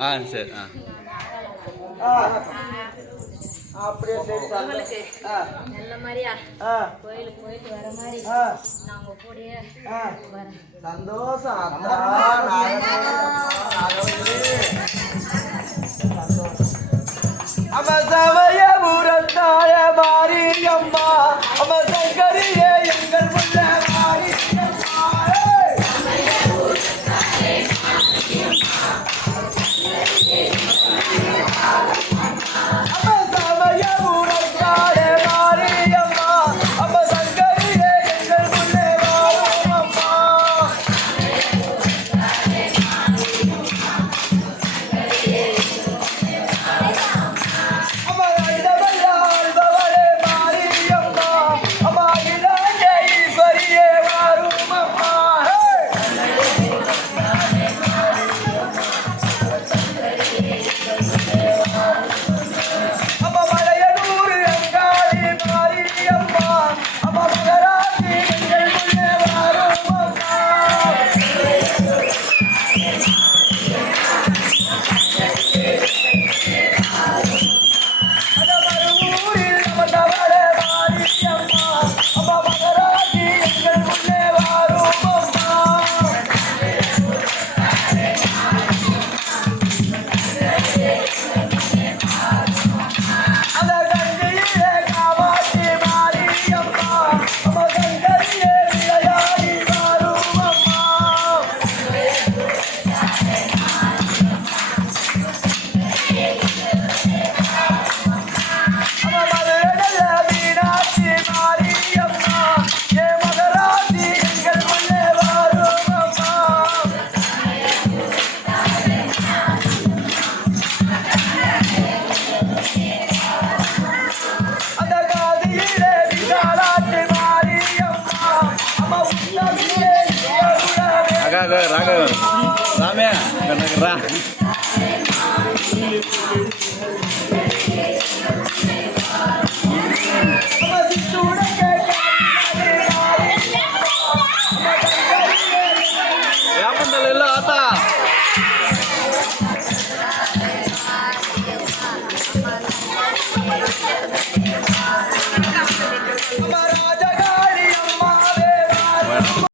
ஆ சரி ஆ. அப்படியே கோயிலுக்கு வர மாதிரி நாங்க கூடயே சந்தோஷம். Karena gerah.